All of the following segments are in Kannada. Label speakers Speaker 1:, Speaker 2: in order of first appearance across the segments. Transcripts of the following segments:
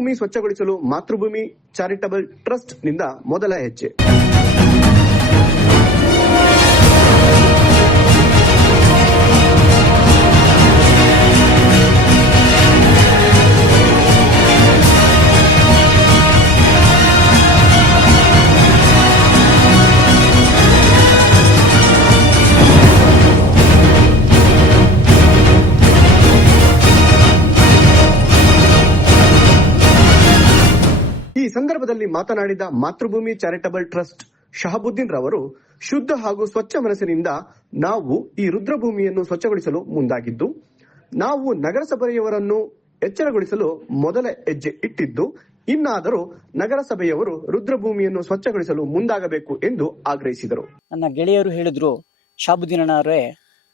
Speaker 1: ರುದ್ರಭೂಮಿ ಸ್ವಚ್ಛಗೊಳಿಸಲು ಮಾತೃಭೂಮಿ ಚಾರಿಟಬಲ್ ಟ್ರಸ್ಟ್ನಿಂದ ಮೊದಲ ಹೆಜ್ಜೆ. ಮಾತನಾಡಿದ ಮಾತೃಭೂಮಿ ಚಾರಿಟಬಲ್ ಟ್ರಸ್ಟ್ ಶಹಬುದ್ದೀನ್ ರವರು, ಶುದ್ಧ ಹಾಗೂ ಸ್ವಚ್ಛ ಮನಸ್ಸಿನಿಂದ ನಾವು ಈ ರುದ್ರಭೂಮಿಯನ್ನು ಸ್ವಚ್ಛಗೊಳಿಸಲು ಮುಂದಾಗಿದ್ದು, ನಾವು ನಗರಸಭೆಯವರನ್ನು ಎಚ್ಚರಗೊಳಿಸಲು ಮೊದಲ ಹೆಜ್ಜೆ ಇಟ್ಟಿದ್ದು, ಇನ್ನಾದರೂ ನಗರಸಭೆಯವರು ರುದ್ರಭೂಮಿಯನ್ನು ಸ್ವಚ್ಛಗೊಳಿಸಲು ಮುಂದಾಗಬೇಕು ಎಂದು ಆಗ್ರಹಿಸಿದರು.
Speaker 2: ನನ್ನ ಗೆಳೆಯರು ಹೇಳಿದ್ರು ಶಾಬುದ್ದೀನವರೇ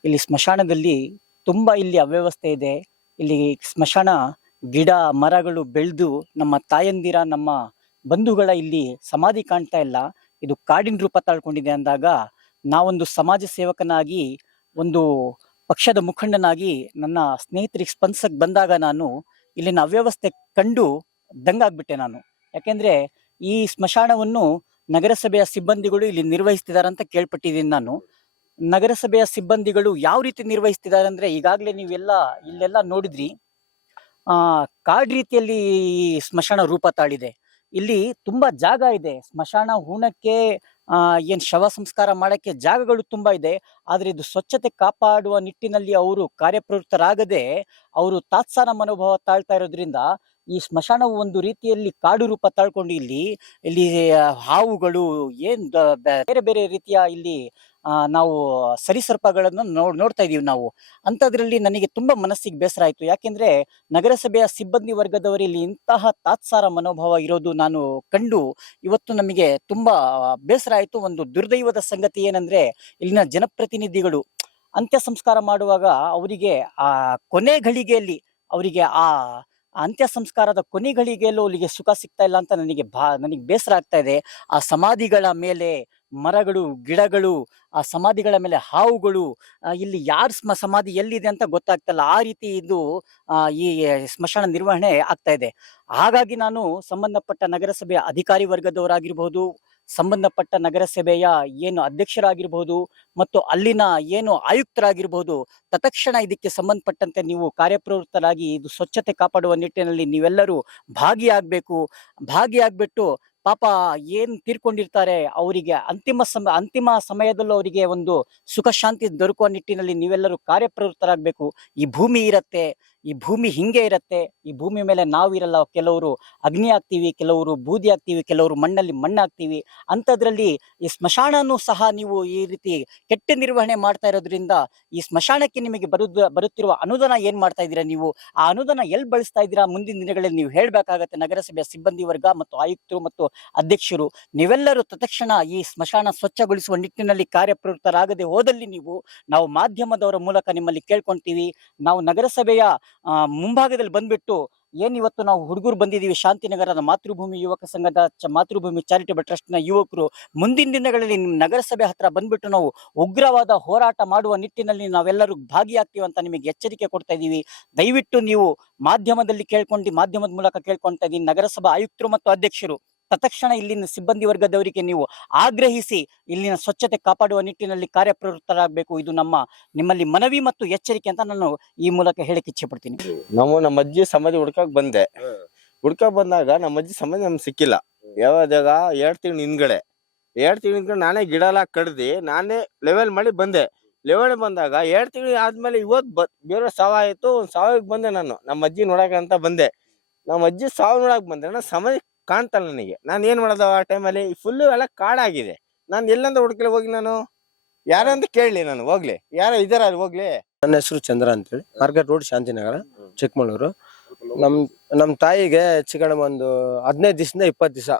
Speaker 2: ಇಲ್ಲಿ ಸ್ಮಶಾನದಲ್ಲಿ ತುಂಬಾ ಇಲ್ಲಿ ಅವ್ಯವಸ್ಥೆ ಇದೆ. ಇಲ್ಲಿ ಸ್ಮಶಾನ ಗಿಡ ಮರಗಳು ಬೆಳೆದು ನಮ್ಮ ತಾಯಂದಿರ, ನಮ್ಮ ಬಂಧುಗಳ ಇಲ್ಲಿ ಸಮಾಧಿ ಕಾಣ್ತಾ ಇಲ್ಲ. ಇದು ಕಾಡಿನ ರೂಪ ತಾಳ್ಕೊಂಡಿದೆ ಅಂದಾಗ ನಾವೊಂದು ಸಮಾಜ ಸೇವಕನಾಗಿ, ಒಂದು ಪಕ್ಷದ ಮುಖಂಡನಾಗಿ ನನ್ನ ಸ್ನೇಹಿತರಿಗೆ ಸ್ಪಂದಿಸಕ್ ಬಂದಾಗ ನಾನು ಇಲ್ಲಿನ ಅವ್ಯವಸ್ಥೆ ಕಂಡು ದಂಗಾಗ್ಬಿಟ್ಟೆ ನಾನು. ಯಾಕೆಂದ್ರೆ ಈ ಸ್ಮಶಾನವನ್ನು ನಗರಸಭೆಯ ಸಿಬ್ಬಂದಿಗಳು ಇಲ್ಲಿ ನಿರ್ವಹಿಸ್ತಿದ್ದಾರೆ ಅಂತ ಕೇಳ್ಪಟ್ಟಿದ್ದೀನಿ ನಾನು. ನಗರಸಭೆಯ ಸಿಬ್ಬಂದಿಗಳು ಯಾವ ರೀತಿ ನಿರ್ವಹಿಸ್ತಿದ್ದಾರೆ ಅಂದ್ರೆ ಈಗಾಗಲೇ ನೀವೆಲ್ಲ ಇಲ್ಲೆಲ್ಲ ನೋಡಿದ್ರಿ. ಆ, ಕಾಡ್ ರೀತಿಯಲ್ಲಿ ಈ ಸ್ಮಶಾನ ರೂಪ ತಾಳಿದೆ. ಇಲ್ಲಿ ತುಂಬಾ ಜಾಗ ಇದೆ. ಸ್ಮಶಾನ ಹೂಣಕ್ಕೆ ಏನ್ ಶವ ಸಂಸ್ಕಾರ ಮಾಡಕ್ಕೆ ಜಾಗಗಳು ತುಂಬಾ ಇದೆ. ಆದ್ರೆ ಇದು ಸ್ವಚ್ಛತೆ ಕಾಪಾಡುವ ನಿಟ್ಟಿನಲ್ಲಿ ಅವರು ಕಾರ್ಯಪ್ರವೃತ್ತರಾಗದೆ ಅವರು ತಾತ್ಸಾರ ಮನೋಭಾವ ತಾಳ್ತಾ ಇರೋದ್ರಿಂದ ಈ ಸ್ಮಶಾನವು ಒಂದು ರೀತಿಯಲ್ಲಿ ಕಾಡು ರೂಪ ತಾಳ್ಕೊಂಡು ಇಲ್ಲಿ ಇಲ್ಲಿ ಹಾವುಗಳು, ಏನ್ ಬೇರೆ ಬೇರೆ ರೀತಿಯ ಇಲ್ಲಿ ನಾವು ಸರಿಸರ್ಪಗಳನ್ನು ನೋಡ್, ನೋಡ್ತಾ ಇದೀವಿ ನಾವು. ಅಂಥದ್ರಲ್ಲಿ ನನಗೆ ತುಂಬಾ ಮನಸ್ಸಿಗೆ ಬೇಸರ ಆಯಿತು. ಯಾಕೆಂದ್ರೆ ನಗರಸಭೆಯ ಸಿಬ್ಬಂದಿ ವರ್ಗದವರಲ್ಲಿ ಇಂತಹ ತಾತ್ಸಾರ ಮನೋಭಾವ ಇರೋದು ನಾನು ಕಂಡು ಇವತ್ತು ನಮಗೆ ತುಂಬಾ ಬೇಸರ ಆಯಿತು. ಒಂದು ದುರ್ದೈವದ ಸಂಗತಿ ಏನಂದ್ರೆ ಇಲ್ಲಿನ ಜನಪ್ರತಿನಿಧಿಗಳು ಅಂತ್ಯ ಸಂಸ್ಕಾರ ಮಾಡುವಾಗ ಅವರಿಗೆ ಆ ಕೊನೆ ಘಳಿಗೆಯಲ್ಲಿ ಅವರಿಗೆ ಆ ಅಂತ್ಯ ಸಂಸ್ಕಾರದ ಕೊನೆ ಘಳಿಗೆಯಲ್ಲೂ ಅವರಿಗೆ ಸುಖ ಸಿಗ್ತಾ ಇಲ್ಲ ಅಂತ ನನಗೆ ಬಾ ನನಗೆ ಬೇಸರ ಆಗ್ತಾ ಇದೆ. ಆ ಸಮಾಧಿಗಳ ಮೇಲೆ ಮರಗಳು, ಗಿಡಗಳು, ಆ ಸಮಾಧಿಗಳ ಮೇಲೆ ಹಾವುಗಳು ಇಲ್ಲಿ ಯಾರ ಸ್ಮ, ಸಮಾಧಿ ಎಲ್ಲಿದೆ ಅಂತ ಗೊತ್ತಾಗ್ತಲ್ಲ. ಆ ರೀತಿ ಇದು ಈ ಸ್ಮಶಾನ ನಿರ್ವಹಣೆ ಆಗ್ತಾ ಇದೆ. ಹಾಗಾಗಿ ನಾನು ಸಂಬಂಧಪಟ್ಟ ನಗರಸಭೆಯ ಅಧಿಕಾರಿ ವರ್ಗದವರಾಗಿರ್ಬಹುದು ಸಂಬಂಧಪಟ್ಟ ನಗರಸಭೆಯ ಏನು ಅಧ್ಯಕ್ಷರಾಗಿರ್ಬಹುದು ಮತ್ತು ಅಲ್ಲಿನ ಏನು ಆಯುಕ್ತರಾಗಿರ್ಬಹುದು ತತ್ಕ್ಷಣ ಇದಕ್ಕೆ ಸಂಬಂಧಪಟ್ಟಂತೆ ನೀವು ಕಾರ್ಯಪ್ರವೃತ್ತರಾಗಿ ಇದು ಸ್ವಚ್ಛತೆ ಕಾಪಾಡುವ ನಿಟ್ಟಿನಲ್ಲಿ ನೀವೆಲ್ಲರೂ ಭಾಗಿಯಾಗಬೇಕು. ಭಾಗಿಯಾಗ್ಬಿಟ್ಟು ಪಾಪ ಏನ್ ತೀರ್ಕೊಂಡಿರ್ತಾರೆ ಅವರಿಗೆ ಅಂತಿಮ ಸಮ, ಅಂತಿಮ ಸಮಯದಲ್ಲೂ ಅವರಿಗೆ ಒಂದು ಸುಖ ಶಾಂತಿ ದೊರಕುವ ನಿಟ್ಟಿನಲ್ಲಿ ನೀವೆಲ್ಲರೂ ಕಾರ್ಯಪ್ರವೃತ್ತರಾಗಬೇಕು. ಈ ಭೂಮಿ ಇರತ್ತೆ ಈ ಭೂಮಿ ಹಿಂಗೆ ಇರತ್ತೆ, ಈ ಭೂಮಿ ಮೇಲೆ ನಾವು ಇರಲ್ಲ, ಕೆಲವರು ಅಗ್ನಿ ಆಗ್ತೀವಿ ಕೆಲವರು ಬೂದಿ ಆಗ್ತೀವಿ ಕೆಲವರು ಮಣ್ಣಲ್ಲಿ ಮಣ್ಣಾಗ್ತೀವಿ ಅಂಥದ್ರಲ್ಲಿ ಈ ಸ್ಮಶಾನನೂ ಸಹ ನೀವು ಈ ರೀತಿ ಕೆಟ್ಟ ನಿರ್ವಹಣೆ ಮಾಡ್ತಾ ಇರೋದ್ರಿಂದ ಈ ಸ್ಮಶಾನಕ್ಕೆ ನಿಮಗೆ ಬರುದ, ಬರುತ್ತಿರುವ ಅನುದಾನ ಏನು ಮಾಡ್ತಾ ಇದ್ದೀರಾ ನೀವು? ಆ ಅನುದಾನ ಎಲ್ಲಿ ಬಳಸ್ತಾ ಇದ್ದೀರಾ? ಮುಂದಿನ ದಿನಗಳಲ್ಲಿ ನೀವು ಹೇಳಬೇಕಾಗತ್ತೆ ನಗರಸಭೆಯ ಸಿಬ್ಬಂದಿ ವರ್ಗ ಮತ್ತು ಆಯುಕ್ತರು ಮತ್ತು ಅಧ್ಯಕ್ಷರು. ನೀವೆಲ್ಲರೂ ತತ್ಕ್ಷಣ ಈ ಸ್ಮಶಾನ ಸ್ವಚ್ಛಗೊಳಿಸುವ ನಿಟ್ಟಿನಲ್ಲಿ ಕಾರ್ಯಪ್ರವೃತ್ತರಾಗದೆ ಹೋದಲ್ಲಿ ನೀವು ನಾವು ಮಾಧ್ಯಮದವರ ಮೂಲಕ ನಿಮ್ಮಲ್ಲಿ ಕೇಳ್ಕೊಂತೀವಿ. ನಾವು ನಗರಸಭೆಯ ಮುಂಭಾಗದಲ್ಲಿ ಬಂದ್ಬಿಟ್ಟು ಏನ್ ಇವತ್ತು ನಾವು ಹುಡುಗರು ಬಂದಿದ್ದೀವಿ ಶಾಂತಿನಗರದ ಮಾತೃಭೂಮಿ ಯುವಕ ಸಂಘದ ಚ- ಮಾತೃಭೂಮಿ ಟ್ರಸ್ಟ್ ಟ್ರಸ್ಟ್ನ ಯುವಕರು ಮುಂದಿನ ದಿನಗಳಲ್ಲಿ ನಿಮ್ಮ ನಗರಸಭೆ ಹತ್ರ ಬಂದ್ಬಿಟ್ಟು ನಾವು ಉಗ್ರವಾದ ಹೋರಾಟ ಮಾಡುವ ನಿಟ್ಟಿನಲ್ಲಿ ನಾವೆಲ್ಲರೂ ಭಾಗಿಯಾಗ್ತೀವಿ ಅಂತ ನಿಮಗೆ ಎಚ್ಚರಿಕೆ ಕೊಡ್ತಾ ಇದ್ದೀವಿ. ದಯವಿಟ್ಟು ನೀವು ಮಾಧ್ಯಮದಲ್ಲಿ ಕೇಳ್ಕೊಂಡು, ಮಾಧ್ಯಮದ ಮೂಲಕ ಕೇಳ್ಕೊಳ್ತಾ ಇದ್ದೀನಿ ನಗರಸಭಾ ಆಯುಕ್ತರು ಮತ್ತು ಅಧ್ಯಕ್ಷರು. ತತ್ಕ್ಷಣ ಇಲ್ಲಿನ ಸಿಬ್ಬಂದಿ ವರ್ಗದವರಿಗೆ ನೀವು ಆಗ್ರಹಿಸಿ ಇಲ್ಲಿನ ಸ್ವಚ್ಛತೆ ಕಾಪಾಡುವ ನಿಟ್ಟಿನಲ್ಲಿ ಕಾರ್ಯಪ್ರವೃತ್ತರಾಗಬೇಕು. ಇದು ನಮ್ಮ, ನಿಮ್ಮಲ್ಲಿ ಮನವಿ ಮತ್ತು ಎಚ್ಚರಿಕೆ ಅಂತ ನಾನು ಈ ಮೂಲಕ ಹೇಳಕ್ಕೆ ಇಚ್ಛೆ ಪಡ್ತೀನಿ
Speaker 3: ನಾವು ನಮ್ಮ ಅಜ್ಜಿ ಸಮಾಧಿ ಹುಡ್ಕಕ್ ಬಂದೆ. ಹುಡ್ಕಕ್ ಬಂದಾಗ ನಮ್ಮ ಅಜ್ಜಿ ಸಮಾಧಿ ನಮ್ಗೆ ಸಿಕ್ಕಿಲ್ಲ. ಯಾವ್ದಾಗ ಎರಡು ತಿಂಗಳು ಹಿಂದ್ಗಡೆ, ಎರಡು ತಿಂಗಳ ಹಿಂದ್ಗಡೆ ನಾನೇ ಗಿಡ ಎಲ್ಲ ಕಡ್ದಿ ನಾನೇ ಲೆವೆಲ್ ಮಾಡಿ ಬಂದೆ. ಲೆವೆಲ್ ಬಂದಾಗ ಎರಡು ತಿಂಗಳು ಆದ್ಮೇಲೆ ಇವತ್ ಬ, ಬೇರೆ ಸಾವ ಆಯ್ತು, ಒಂದು ಸಾವಿಗೆ ಬಂದೆ ನಾನು. ನಮ್ಮ ಅಜ್ಜಿ ನೋಡಕ ಅಂತ ಬಂದೆ. ನಮ್ಮ ಅಜ್ಜಿ ಸಾವು ನೋಡಕ್ ಬಂದೆ. ನಾನು ಸಮಾಧಿ ಕಾಣ್ತಲ್ಲ ನನಗೆ. ನಾನು ಏನು ಮಾಡೋದು ಆ ಟೈಮಲ್ಲಿ? ಫುಲ್ಲು ಎಲ್ಲ ಕಾಡಾಗಿದೆ. ನಾನು ಎಲ್ಲಂದ್ರೆ ಹುಡುಕಲಿ ಹೋಗಿ ನಾನು? ಯಾರಂತ ಕೇಳಲಿ ನಾನು ಹೋಗ್ಲಿ. ಯಾರ ಇದಾರ ಅಲ್ಲಿ ಹೋಗ್ಲಿ.
Speaker 4: ನನ್ನ ಹೆಸರು ಚಂದ್ರ ಅಂತೇಳಿ. Market road Shantinagar Chikkamagaluru. ನಮ್ ನಮ್ಮ ತಾಯಿಗೆ ಚಿಕ್ಕಣ ಕಡಿಮೆ ಒಂದು ಹದಿನೈದು ದಿವಸದಿಂದ ಇಪ್ಪತ್ತು ದಿವಸ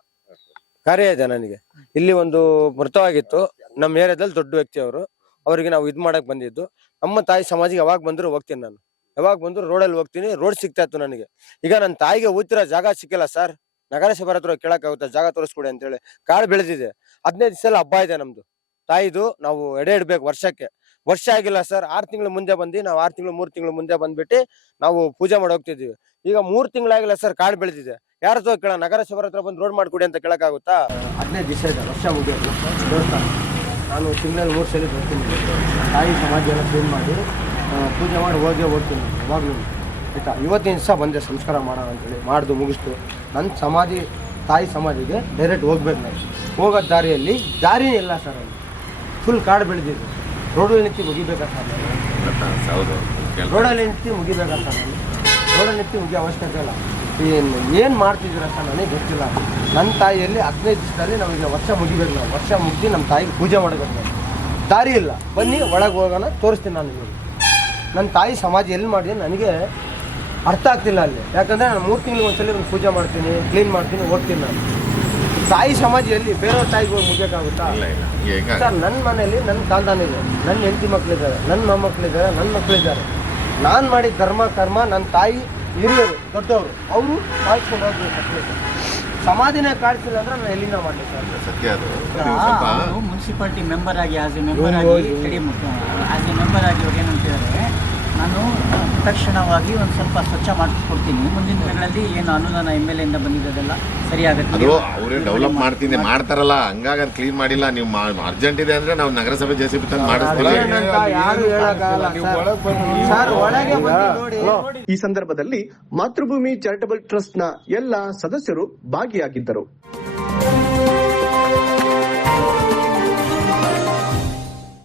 Speaker 4: ಕಾರ್ಯ ಇದೆ ನನಗೆ. ಇಲ್ಲಿ ಒಂದು ಮೃತವಾಗಿತ್ತು. ನಮ್ಮ ಏರಿಯಾದಲ್ಲಿ ದೊಡ್ಡ ವ್ಯಕ್ತಿ ಅವರು. ಅವರಿಗೆ ನಾವು ಇದು ಮಾಡಕ್ ಬಂದಿದ್ದು. ನಮ್ಮ ತಾಯಿ ಸಮಾಜಿಗೆ ಯಾವಾಗ ಬಂದ್ರು ಹೋಗ್ತೀನಿ ನಾನು. ಯಾವಾಗ ಬಂದ್ರು ರೋಡಲ್ಲಿ ಹೋಗ್ತೀನಿ. ರೋಡ್ ಸಿಗ್ತಾ ಇತ್ತು ನನಗೆ. ಈಗ ನನ್ನ ತಾಯಿಗೆ ಊತಿರೋ ಜಾಗ ಸಿಕ್ಕಿಲ್ಲ ಸರ್. ನಗರಸಭೆ ಹತ್ರ ಕೇಳಕ್ಕಾಗುತ್ತೆ ಜಾಗ ತೋರಿಸ್ಕೊಡಿ ಅಂತೇಳಿ. ಕಾಡು ಬೆಳೆದಿದೆ. ಹದಿನೈದು ದಿವಸ ಹಬ್ಬ ಇದೆ ನಮ್ದು. ತಾಯಿದು ನಾವು ಎಡೆ ಇಡ್ಬೇಕು ವರ್ಷಕ್ಕೆ. ವರ್ಷ ಆಗಿಲ್ಲ ಸರ್, ಆರು ತಿಂಗಳು ಮುಂದೆ ಬಂದು, ನಾವು ಆರು ತಿಂಗಳು, ಮೂರು ತಿಂಗಳು ಮುಂದೆ ಬಂದ್ಬಿಟ್ಟು ನಾವು ಪೂಜೆ ಮಾಡಿ ಹೋಗ್ತಿದ್ವಿ ಈಗ ಮೂರು ತಿಂಗಳಾಗಿಲ್ಲ ಸರ್, ಕಾಡು ಬೆಳೆದಿದೆ. ಯಾರ ಹತ್ರ ಕೇಳ, ನಗರಸಭೆ ಹತ್ರ ಬಂದು ರೋಡ್ ಮಾಡಿಕೊಡಿ ಅಂತ ಕೇಳಕ್ಕಾಗುತ್ತಾ ಹದಿನೈದು ದಿವಸ ಇದೆ, ವರ್ಷ ಮುಗಿಯೋದು ನಾನು ತಿಂಗಳಲ್ಲಿ ಮೂರು ಸಲ ಬರ್ತೀನಿ. ತಾಯಿ ಸಮಾಜ ಎಲ್ಲ ಮಾಡಿ ಪೂಜೆ ಮಾಡಿ ಹೋಗಿ ಹೋಗ್ತೀನಿ, ಯಾವಾಗಲೂ. ಆಯ್ತಾ ಇವತ್ತಿನ ದಿವಸ ಬಂದೆ ಸಂಸ್ಕಾರ ಮಾಡೋಣ ಅಂತೇಳಿ. ಮಾಡ್ದು ಮುಗಿಸ್ತು ನನ್ನ ಸಮಾಧಿ, ತಾಯಿ ಸಮಾಧಿಗೆ ಡೈರೆಕ್ಟ್ ಹೋಗ್ಬೇಕು ನಾನು. ಹೋಗೋ ದಾರಿಯಲ್ಲಿ ದಾರಿನೇ ಇಲ್ಲ ಸರ್ ಅಲ್ಲಿ. ಫುಲ್ ಕಾಡು ಬೆಳೆದಿದ್ದು ರೋಡಲ್ಲಿ ನಿಂತು ಮುಗಿಬೇಕಾ ಸರ್ ರೋಡಲ್ಲಿ ನಿಂತು ಮುಗಿಬೇಕಾ ಸರ್ ನಾನು ರೋಡಲ್ಲಿ ನಿಂತು ಮುಗಿಯೋ ಅವಶ್ಯಕತೆ ಇಲ್ಲ. ಏನು ಏನು ಮಾಡ್ತಿದ್ದೀರ ಸರ್ ನನಗೆ ಗೊತ್ತಿಲ್ಲ. ನನ್ನ ತಾಯಿಯಲ್ಲಿ ಹದಿನೈದು ದಿವಸದಲ್ಲಿ ನಮಗೆ ವರ್ಷ ಮುಗಿಬೇಕು ನಾವು. ವರ್ಷ ಮುಗಿದು ನಮ್ಮ ತಾಯಿಗೆ ಪೂಜೆ ಮಾಡಬೇಕು ದಾರಿ ಇಲ್ಲ. ಬನ್ನಿ, ಒಳಗೆ ಹೋಗೋಣ, ತೋರಿಸ್ತೀನಿ ನಾನು ನಿಮಗೆ. ನನ್ನ ತಾಯಿ ಸಮಾಜ ಎಲ್ಲಿ ಮಾಡಿದೆ ನನಗೆ ಅರ್ಥ ಆಗ್ತಿಲ್ಲ ಅಲ್ಲಿ. ಯಾಕಂದ್ರೆ ನಾನು ಮೂರು ತಿಂಗಳಿಗೆ ಒಂದ್ಸಲ ಒಂದು ಪೂಜೆ ಮಾಡ್ತೀನಿ ಕ್ಲೀನ್ ಮಾಡ್ತೀನಿ ಓದ್ತೀನಿ ನಾನು. ತಾಯಿ ಸಮಾಜ ಎಲ್ಲಿ ಬೇರೆಯವ್ರ ತಾಯಿಗೆ ಹೋಗಿ ಮುಗಿಯೋಕ್ಕಾಗುತ್ತಾ ಸರ್ ನನ್ನ ಮನೇಲಿ ನನ್ನ ಕಾಲ್ದಾನ ಇದೆ. ನನ್ನ ಹೆಂಡತಿ ಮಕ್ಕಳಿದ್ದಾರೆ ನನ್ನ ಮೊಮ್ಮಕ್ಕಳಿದ್ದಾರೆ ನನ್ನ ಮಕ್ಕಳಿದ್ದಾರೆ ನಾನು ಮಾಡಿದ ಧರ್ಮ ಕರ್ಮ ನನ್ನ ತಾಯಿ ಹಿರಿಯರು ದೊಡ್ಡವರು ಅವರು ಹೋಗ್ಬೇಕು ಮಕ್ಕಳಿಗೆ ಸಮಾಧಿನೇ ಕಾಡ್ಸಿಲ್ಲ ಅಂದ್ರೆ ನಾನು ಎಲ್ಲಿಂದ ಮಾಡಲಿ ಸರ್?
Speaker 5: ಸತ್ಯ ಅದು. ಸ್ವಲ್ಪ
Speaker 2: ಮುನ್ಸಿಪಾಲಿಟಿ ಮೆಂಬರ್ ಆಗಿ ಆಸ್ ಎ ಮೆಂಬರ್ ಆಗಿ ತಡಿ ಆಸ್ ಎ ಮೆಂಬರ್ ಆಗಿ ಇವಾಗ ಏನಂತಿದ್ದಾರೆ ನಾನು ತಕ್ಷಣವಾಗಿ ಒಂದು ಸ್ವಲ್ಪ ಸ್ವಚ್ಛ ಮಾಡಿಸ್ಕೊಡ್ತೀನಿ. ಮುಂದಿನ ದಿನಗಳಲ್ಲಿ ಏನು ಅನುದಾನ ಎಂ ಎಲ್ ಎಯಿಂದ ಬಂದಿದ್ದೆಲ್ಲ ಸರಿಯಾಗುತ್ತೆ.
Speaker 5: ಅದು ಅವರೇ ಡೆವಲಪ್ ಮಾಡ್ತೀನಿ ಮಾಡ್ತಾರಲ್ಲ ಹಂಗಾಗಿ ಅದು ಕ್ಲೀನ್ ಮಾಡಿಲ್ಲ. ನೀವು ಅರ್ಜೆಂಟ್ ಇದೆ ಅಂದ್ರೆ ನಾವು ನಗರಸಭೆ ಜೆ ಸಿ ಬಿ ತಂದು ಮಾಡಿಸ್ತೀವಿ.
Speaker 1: ಈ ಸಂದರ್ಭದಲ್ಲಿ ಮಾತೃಭೂಮಿ ಚಾರಿಟಬಲ್ ಟ್ರಸ್ಟ್ನ ಎಲ್ಲ ಸದಸ್ಯರು ಭಾಗಿಯಾಗಿದ್ದರು.